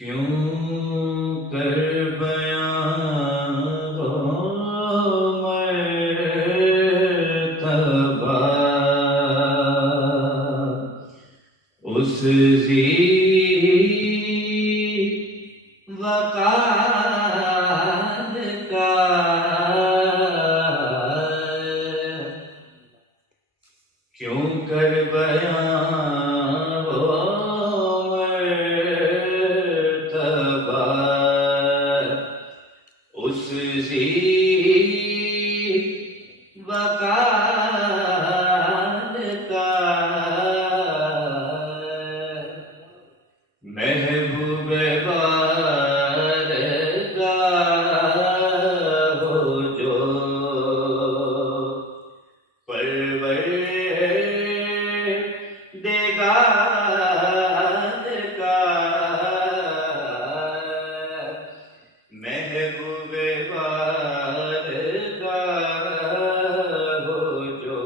کیوں کر بیاں ہو مرتبہ اس ذی وقار کا کیوں کر بیاں اس ذی وقار کا محبوب بارگاہ ہو جو پروردگار کا محبوب بارگاہ ہو جو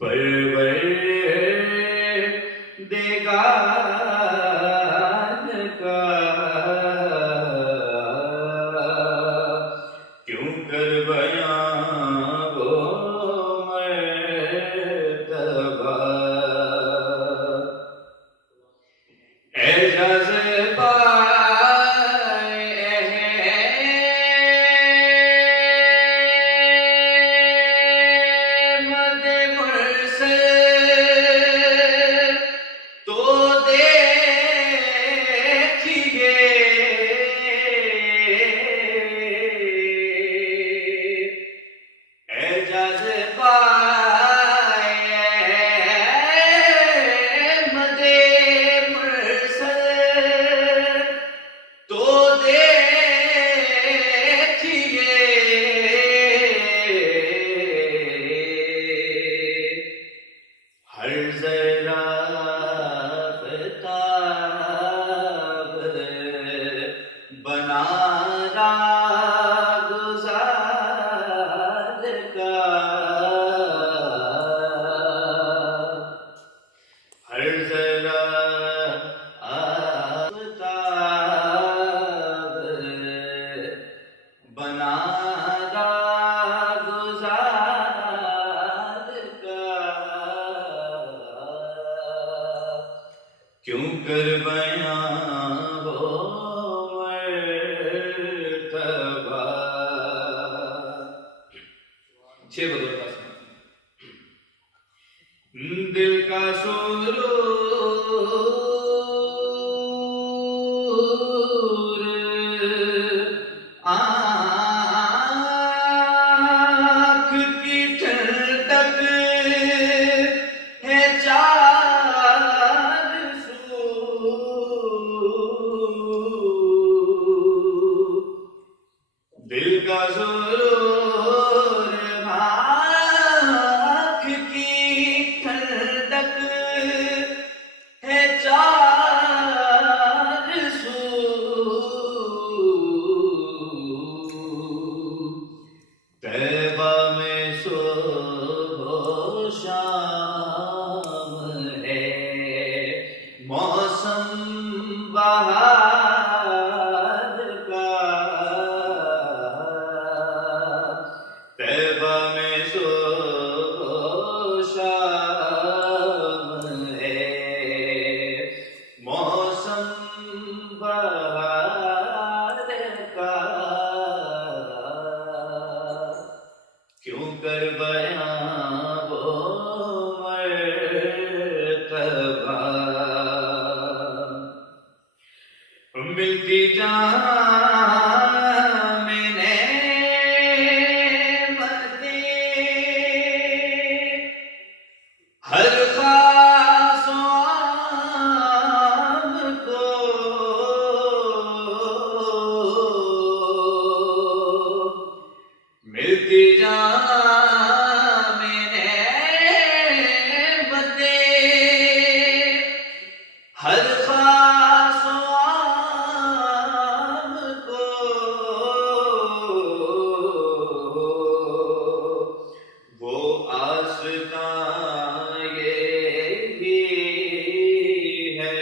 پروردگار کا کیوں کر بیاں وہ مرتبہ اعجاز ہر ذرہ آفتاب بنا راہگزار کا ہر ذرہ آفتاب بنا کیوں کر بیاں وہ مرتبہ چھ بدور کا سن دل کا سرور آنکھ کی ٹھنڈک ہے دل کا سرور آنکھ کی ٹھنڈک ہے چار سو طیبہ میں صبح و شام ہے موسم بہار کا طیبہ میں صبح و شام ہے موسم بہار کا کیوں کر بیاں وہ مرتبہ ملتی جہاں میں نعمتیں ہر خاص و عام کو ملتی جہاں میں نعمتیں ہر خاص و عام کو وہ آستان یہی ہے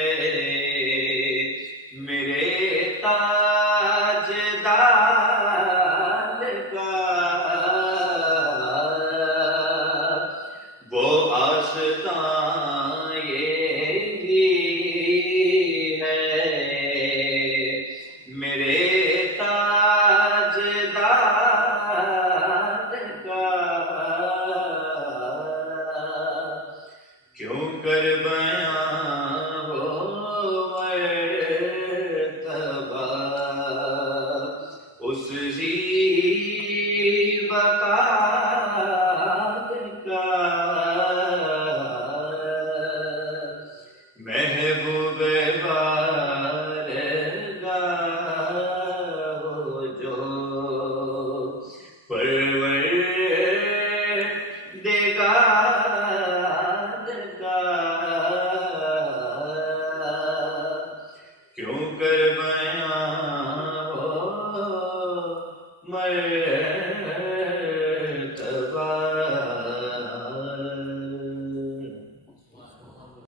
اعتبار